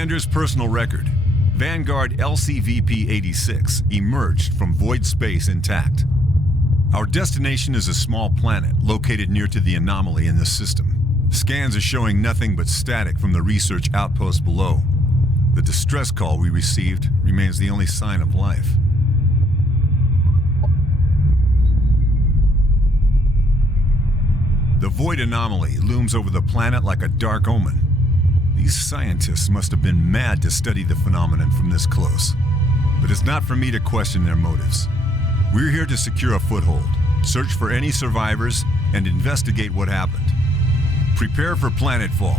Commander's personal record. Vanguard LCVP-86 emerged from void space intact. Our destination is a small planet located near to the anomaly in this system. Scans are showing nothing but static from the research outpost below. The distress call we received remains the only sign of life. The void anomaly looms over the planet like a dark omen. These scientists must have been mad to study the phenomenon from this close. But it's not for me to question their motives. We're here to secure a foothold, search for any survivors, and investigate what happened. Prepare for Planetfall.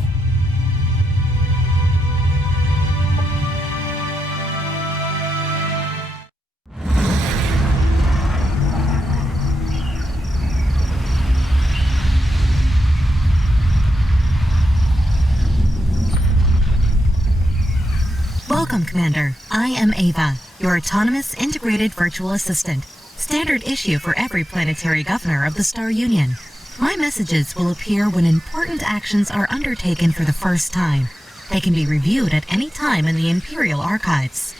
Welcome, Commander. I am Ava, your autonomous integrated virtual assistant, standard issue for every planetary governor of the Star Union. My messages will appear when important actions are undertaken for the first time. They can be reviewed at any time in the Imperial Archives.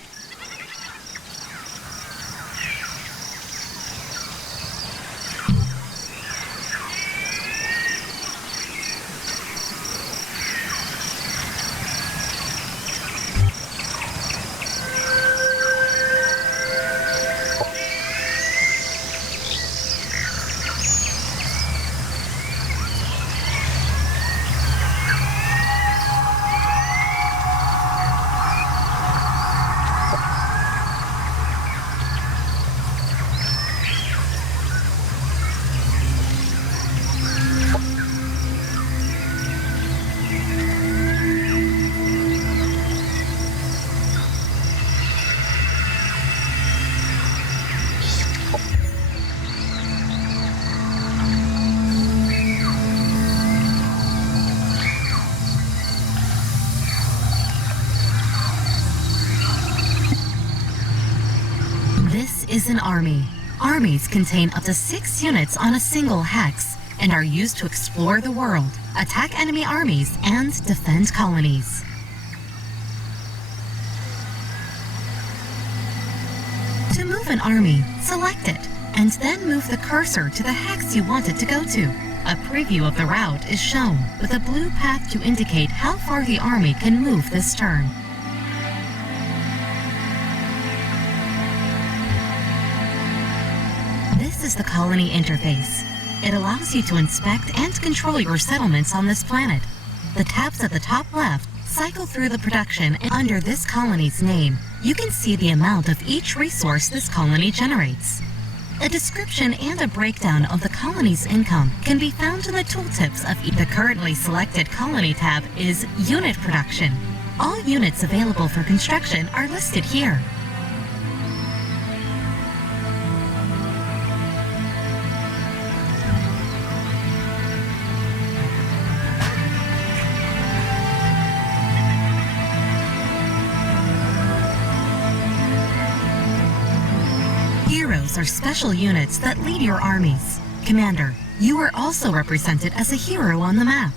Is an army. Armies contain up to 6 units on a single hex and are used to explore the world, attack enemy armies, and defend colonies. To move an army, select it, and then move the cursor to the hex you want it to go to. A preview of the route is shown, with a blue path to indicate how far the army can move this turn. This is the colony interface. It allows you to inspect and control your settlements on this planet. The tabs at the top left cycle through the production, and under this colony's name, you can see the amount of each resource this colony generates. A description and a breakdown of the colony's income can be found in the tooltips of the currently selected colony tab is Unit Production. All units available for construction are listed here. Heroes are special units that lead your armies. Commander, you are also represented as a hero on the map.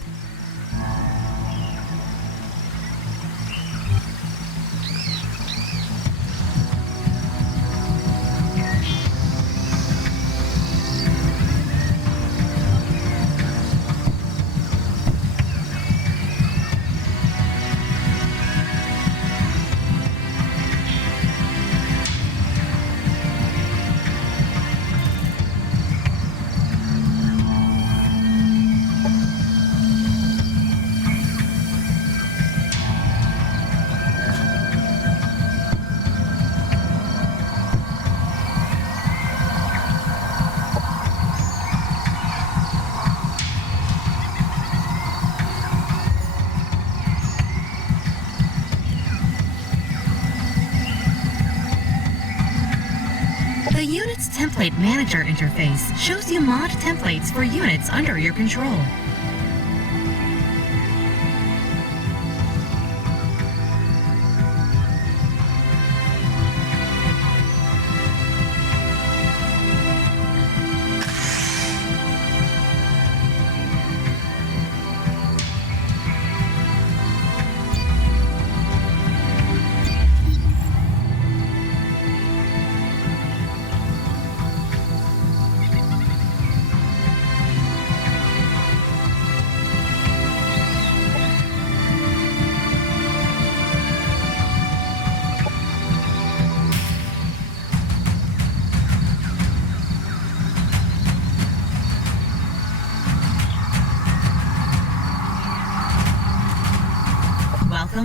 The Units Template Manager interface shows you mod templates for units under your control.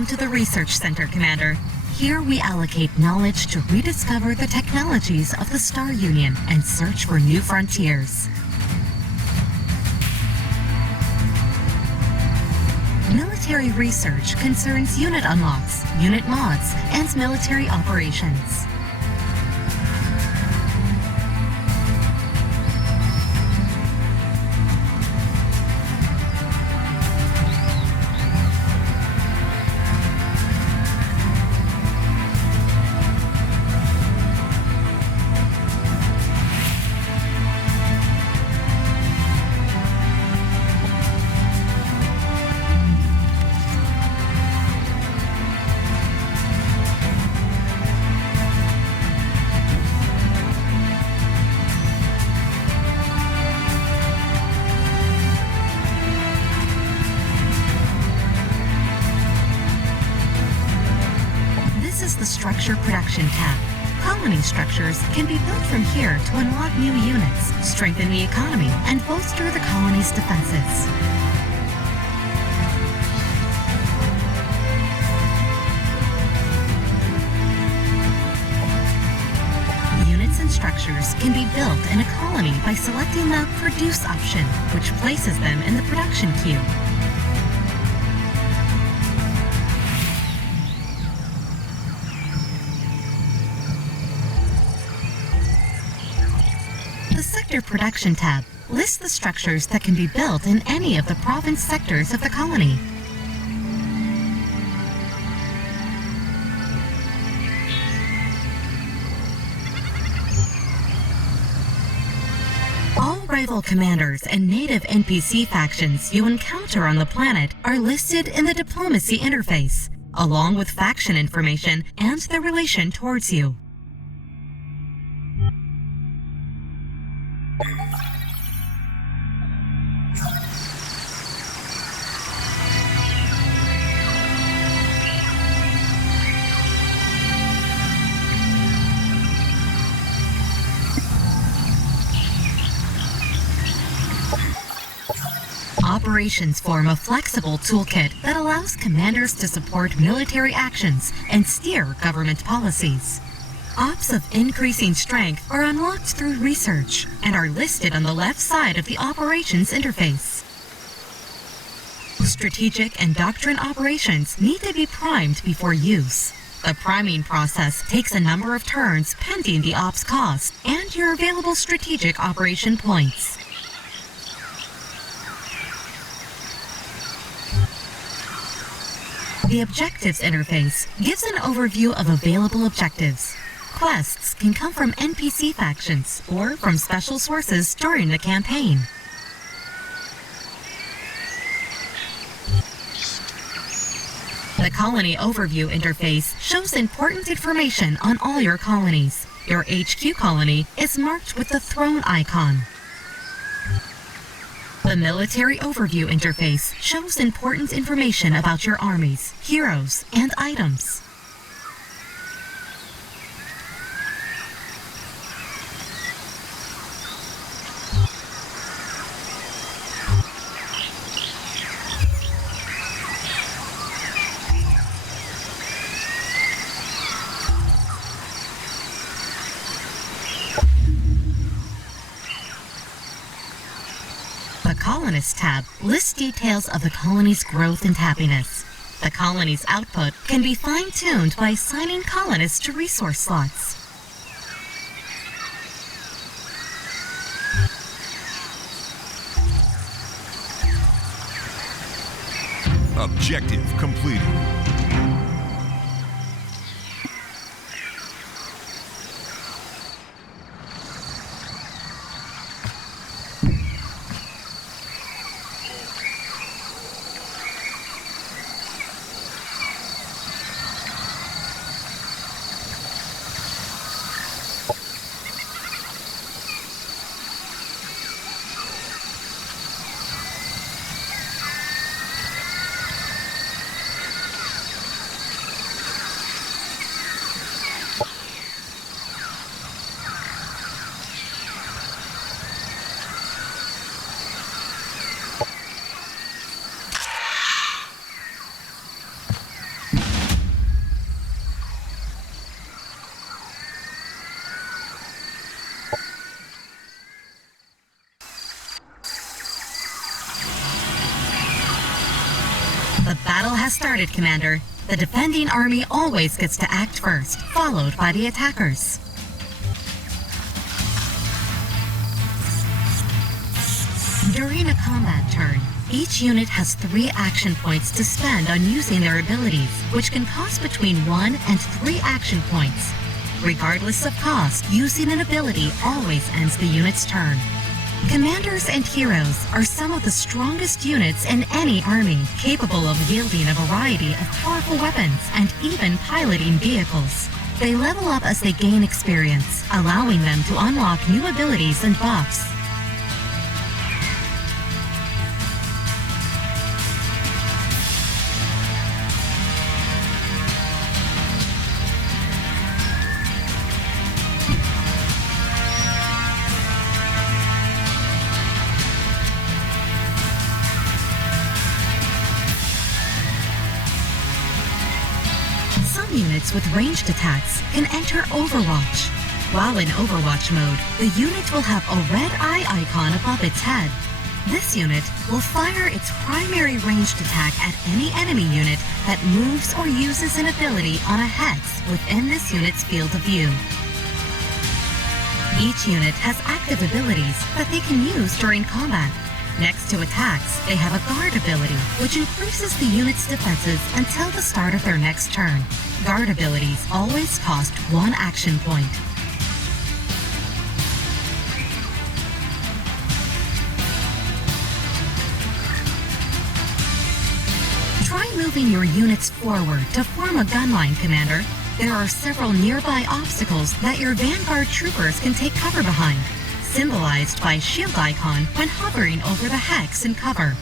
Welcome to the Research Center, Commander. Here we allocate knowledge to rediscover the technologies of the Star Union and search for new frontiers. Military research concerns unit unlocks, unit mods, and military operations. The Structure Production tab. Colony structures can be built from here to unlock new units, strengthen the economy, and bolster the colony's defenses. Units and structures can be built in a colony by selecting the Produce option, which places them in the production queue. The Sector Production tab lists the structures that can be built in any of the province sectors of the colony. All rival commanders and native NPC factions you encounter on the planet are listed in the Diplomacy interface, along with faction information and their relation towards you. Operations form a flexible toolkit that allows commanders to support military actions and steer government policies. Ops of increasing strength are unlocked through research and are listed on the left side of the operations interface. Strategic and doctrine operations need to be primed before use. The priming process takes a number of turns pending the ops cost and your available strategic operation points. The Objectives interface gives an overview of available objectives. Quests can come from NPC factions or from special sources during the campaign. The Colony Overview interface shows important information on all your colonies. Your HQ colony is marked with the throne icon. The Military Overview interface shows important information about your armies, heroes, and items. The Colonist tab lists details of the colony's growth and happiness. The colony's output can be fine-tuned by assigning colonists to resource slots. Objective completed. started, Commander. The defending army always gets to act first, followed by the attackers. During a combat turn, each unit has 3 action points to spend on using their abilities, which can cost between 1 and 3 action points. Regardless of cost, using an ability always ends the unit's turn. Commanders and heroes are some of the strongest units in any army, capable of wielding a variety of powerful weapons and even piloting vehicles. They level up as they gain experience, allowing them to unlock new abilities and buffs. Units with ranged attacks can enter Overwatch. While in Overwatch mode, the unit will have a red eye icon above its head. This unit will fire its primary ranged attack at any enemy unit that moves or uses an ability on a hex within this unit's field of view. Each unit has active abilities that they can use during combat. Next to attacks, they have a guard ability, which increases the unit's defenses until the start of their next turn. Guard abilities always cost 1 action point. Try moving your units forward to form a gun line, Commander. There are several nearby obstacles that your Vanguard troopers can take cover behind, symbolized by a shield icon when hovering over the hex in cover.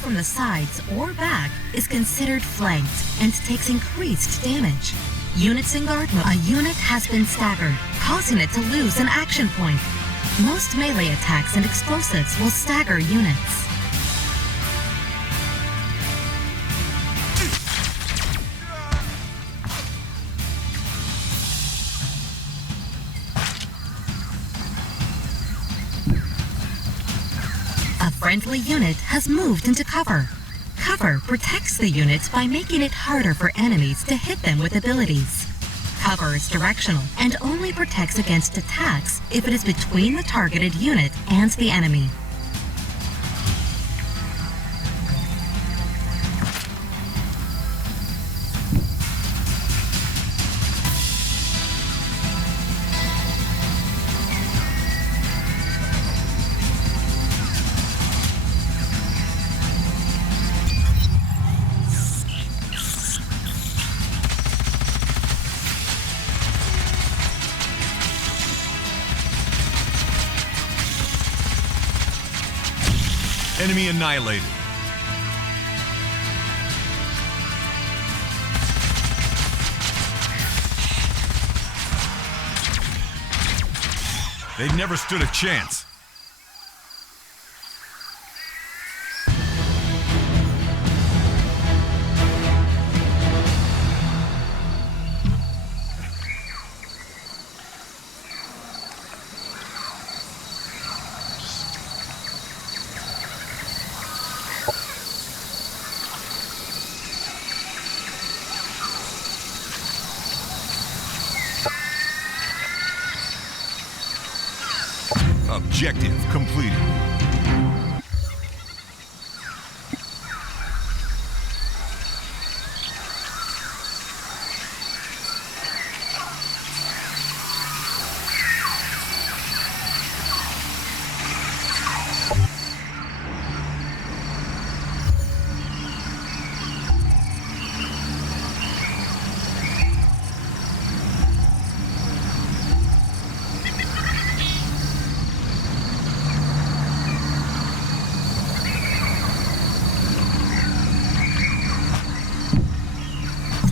From the sides or back is considered flanked and takes increased damage. Units in guard mode, a unit has been staggered, causing it to lose an action point. Most melee attacks and explosives will stagger units. A friendly unit has moved into cover. Cover protects the units by making it harder for enemies to hit them with abilities. Cover is directional and only protects against attacks if it is between the targeted unit and the enemy. Enemy annihilated. They never stood a chance. Objective completed.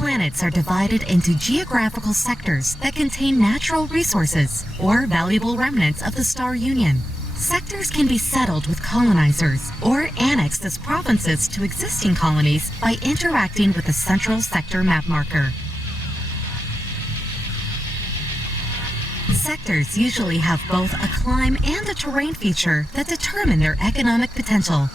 planets are divided into geographical sectors that contain natural resources or valuable remnants of the star union. Sectors can be settled with colonizers or annexed as provinces to existing colonies by interacting with the central sector map marker. Sectors usually have both a climb and a terrain feature that determine their economic potential.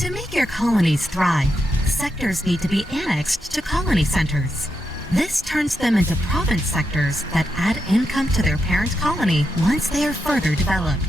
To make your colonies thrive, sectors need to be annexed to colony centers. This turns them into province sectors that add income to their parent colony once they are further developed.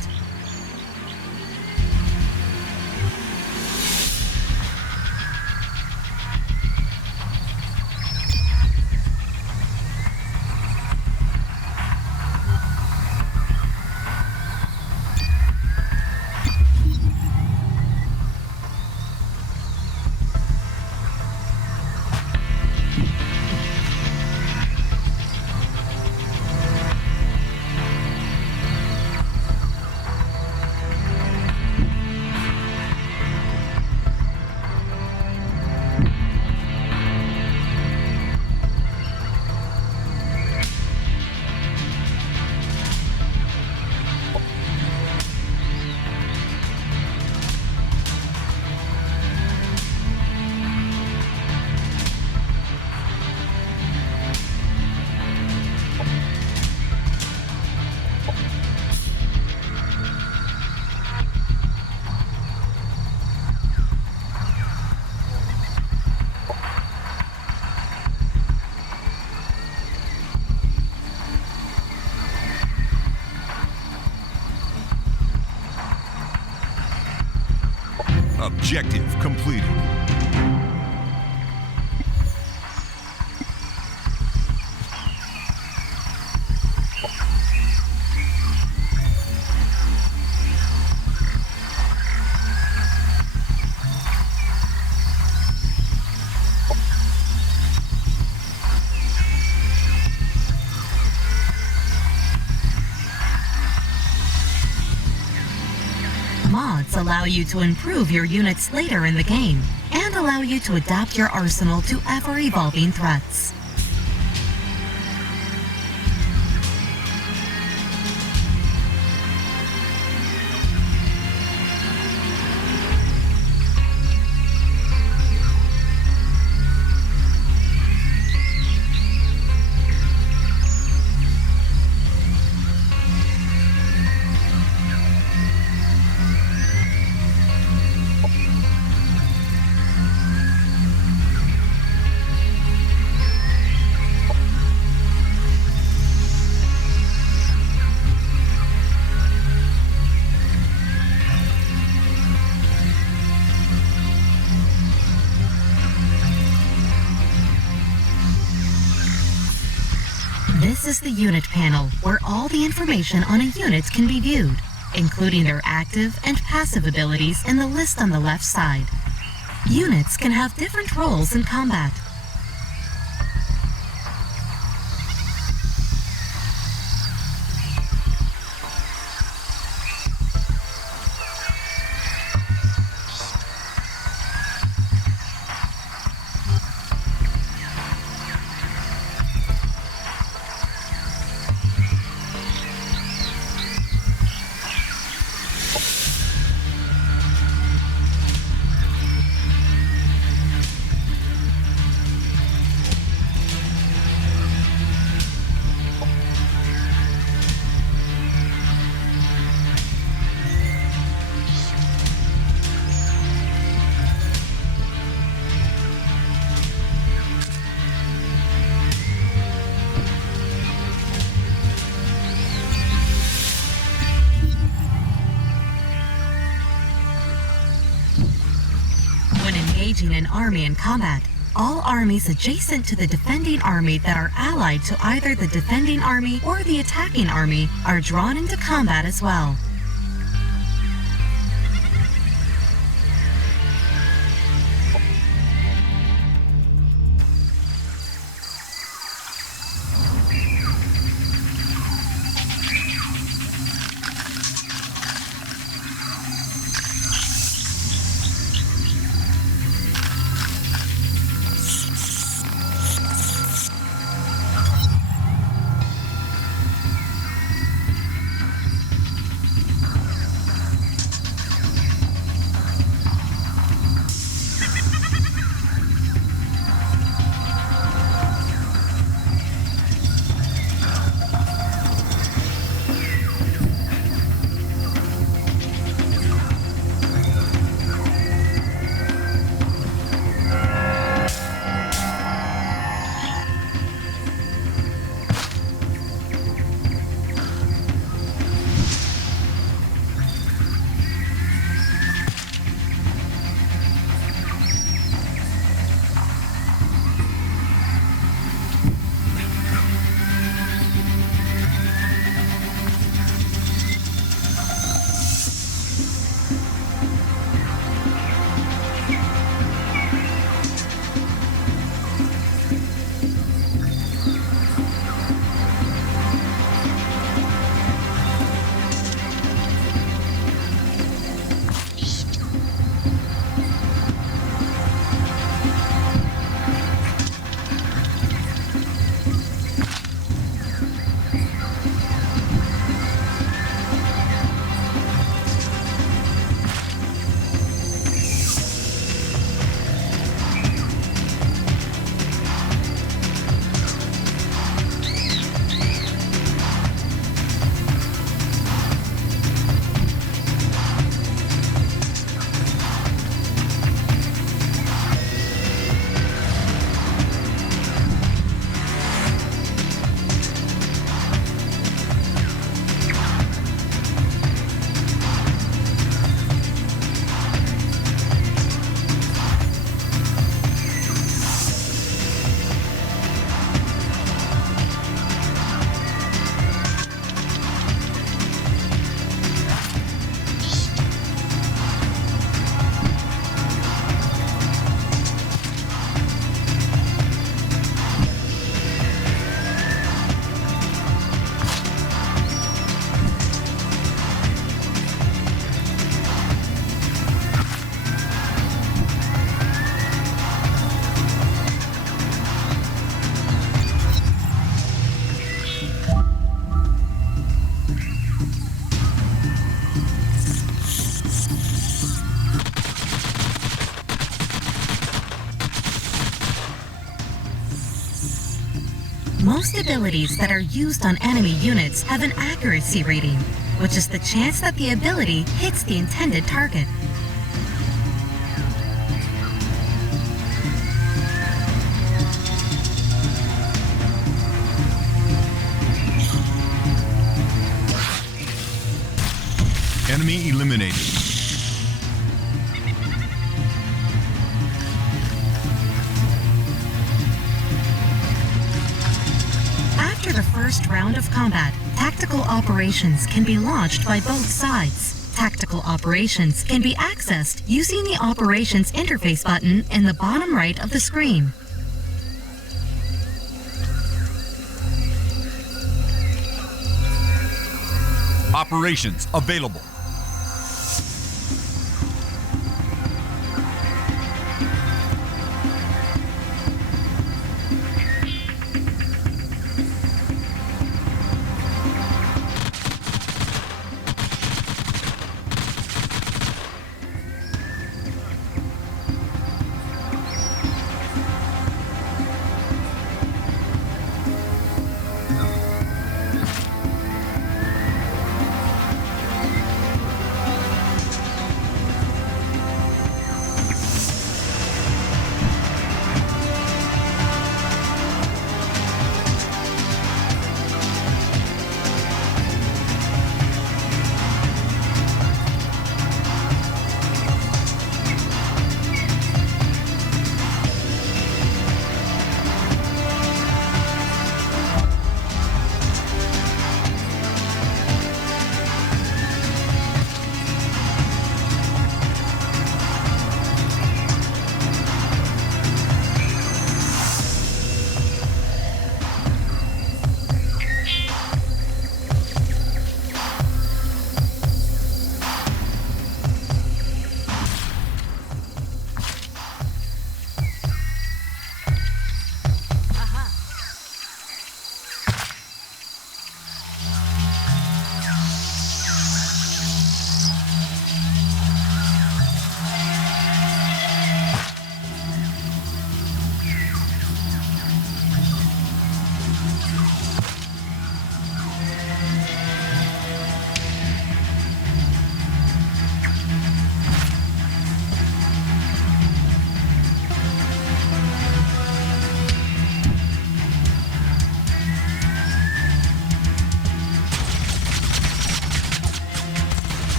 Objective completed. Mods allow you to improve your units later in the game and allow you to adapt your arsenal to ever-evolving threats. This is the unit panel, where all the information on a unit can be viewed, including their active and passive abilities in the list on the left side. Units can have different roles in combat. Engaging an army in combat, all armies adjacent to the defending army that are allied to either the defending army or the attacking army are drawn into combat as well. Most abilities that are used on enemy units have an accuracy rating, which is the chance that the ability hits the intended target. Enemy eliminated. After the first round of combat, tactical operations can be launched by both sides. Tactical operations can be accessed using the Operations Interface button in the bottom right of the screen. Operations available.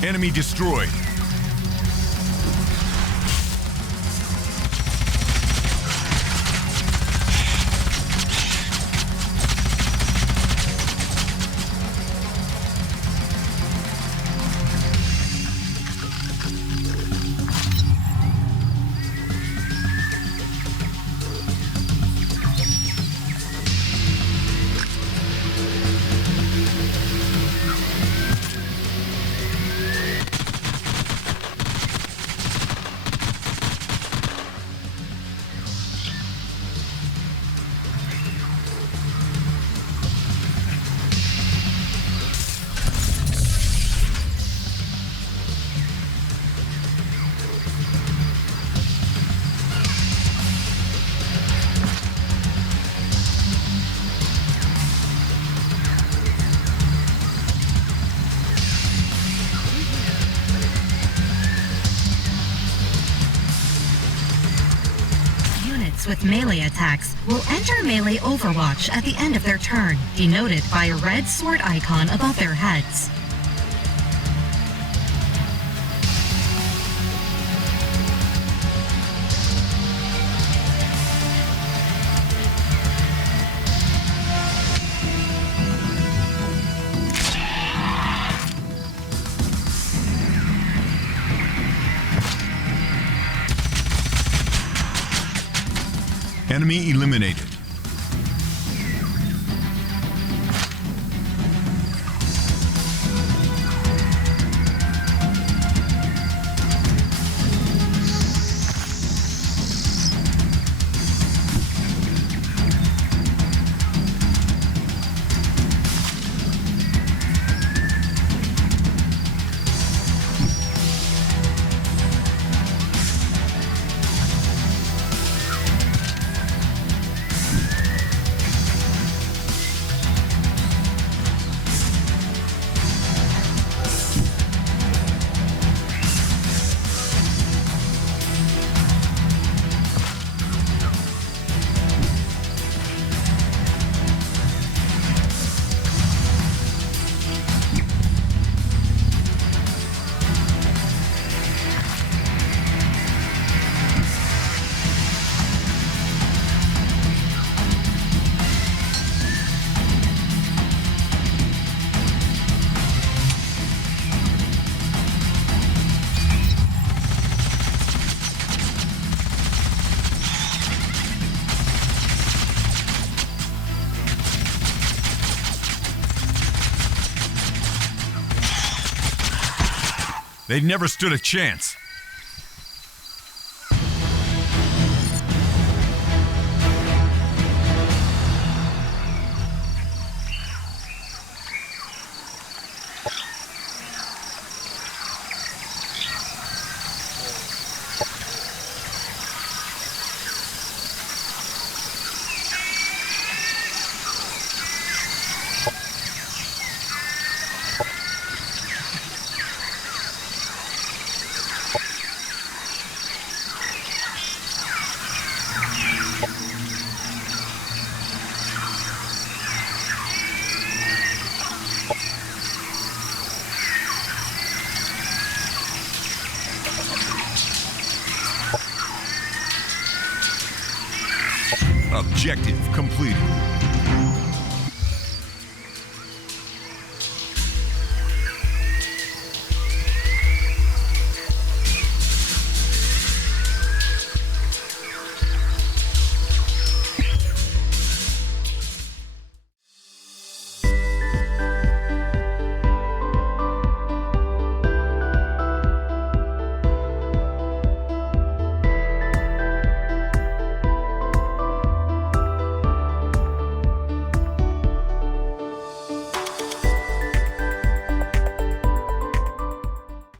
Enemy destroyed. with melee attacks will enter melee Overwatch at the end of their turn, denoted by a red sword icon above their heads. Enemy eliminated. They never stood a chance. Objective completed.